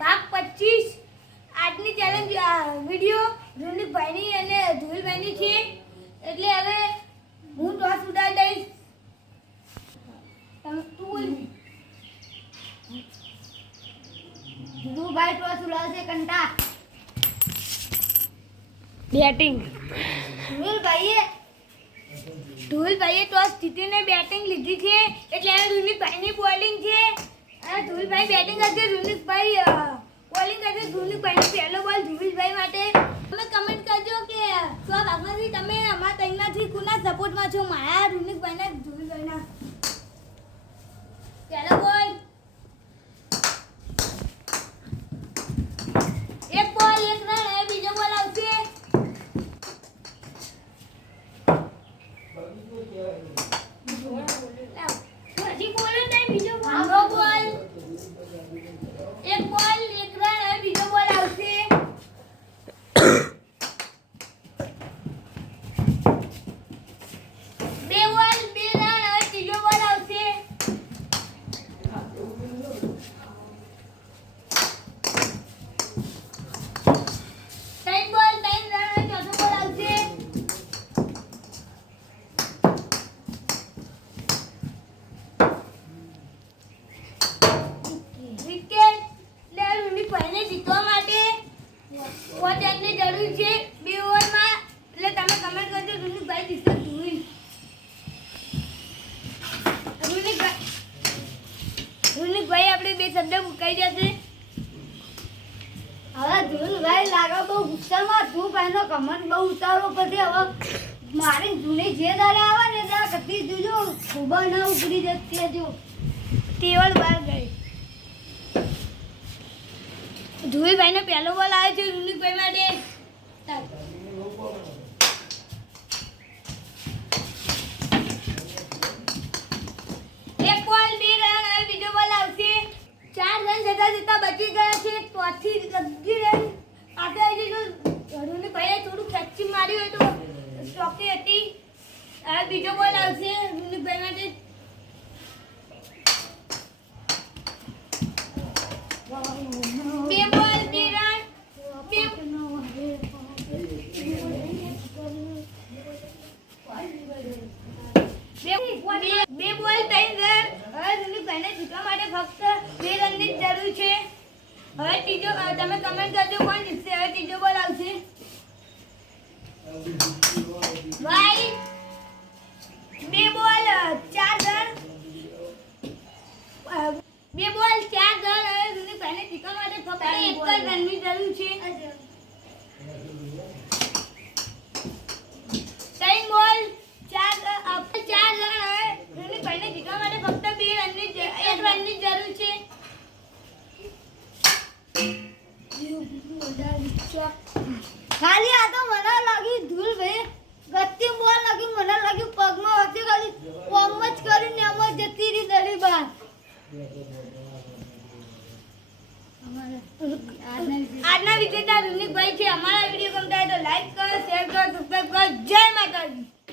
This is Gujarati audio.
ભાગ 25 આજની ચેલેન્જ વિડિયો રૂનિકભાઈની અને ધુલભાઈની છે એટલે હવે હું ટોસ ઉડાડી દઈશ તમે તું ધુલભાઈ ટોસ ઉડાડશે કંટા બેટિંગ ધુલભાઈએ ટોસ જીતીને બેટિંગ લીધી છે એટલે રૂનિકભાઈની બોલિંગ છે અને ધુલભાઈ બેટિંગ કરશે રૂનિકભાઈ બોલિંગ કરશે ધુલભાઈનો પહેલો બોલ ધુલભાઈ માટે તમે કમેન્ટ કરજો કે 100 ભાગમાંથી તમે અમારા ત્રણમાંથી કોના સપોર્ટમાં છો મારા રૂનિકભાઈના ધુલભાઈના પહેલો બોલ એક બોલ એક રન હવે બીજો બોલ આવશે હજી બોલ નહીં બીજો બોલ એક બોલ એક રન હવે બીજો બોલ આવશે બે બોલ બે રન હવે ત્રીજો બોલ આવશે ત્રણ બોલ ત્રણ રન હવે ચોથો બોલ આવશે વિકેટ લે રૂનિકભાઈને જીતવા માટે 5 રનની જરૂર છે 2 ઓવરમાં એટલે તમે કમેન્ટ કરજો રૂનિકભાઈ જીતશે રૂનિકભાઈ આપણે બે શબ્દ મુકાઈ જશે હવે ધુલભાઈ લાગે બહુ ગુસ્સામાં ધુલભાઈનો કમેન્ટ બહુ ઉતારો પછી હવે મારી જૂની જે દાડે આવે ને ત્યાં કતી જોજો ખૂબ ના ઉભરી જતી જો ટેવલ બહાર ગઈ ધુલભાઈનો પહેલો બોલ આવ્યો છે રૂનિકભાઈ માટે એક બોલ બે રન હવે બીજો બોલ આવશે 4 રન જતા બચી ગયા છે ચોથી 11 રન આગળ આવી ગયું રૂનિકભાઈએ થોડું ખેંચી માર્યું હોય તો ચોકી હતી હવે બીજો બોલ આવશે રૂનિકભાઈ માટે બે બોલ બે રન બે બોલ 3 રન હવે રૂનિકભાઈને જીતવા માટે ફક્ત 2 રનની જ જરૂર છે હવે ત્રીજો તમે કમેન્ટ કરજો કોણ જીતશે હવે ત્રીજો બોલ આવશે ભાઈ બે બોલ 4 રન બે બોલ 4 રન હવે રૂનિકભાઈને જીતવા માટે ફક્ત 1 જ રનની જરૂર છે 3 બોલ 4 રન હવે રૂનિકભાઈને જીતવા માટે ફક્ત 1 રનની જરૂર છે ખાલી આ તો મને લાગી ધુલભાઈ ગતિ બોલ લાગી મને લાગ્યું પગમાં વચ્ચે ખાલી કોમ જ કરીને એમ જ જતી રહી દડી બાર આજના વિજેતા રૂનિકભાઈ છે અમારા વિડીયો ગમતા હોય તો લાઈક કરો શેર કરો સબસ્ક્રાઇબ કરો જય માતાજી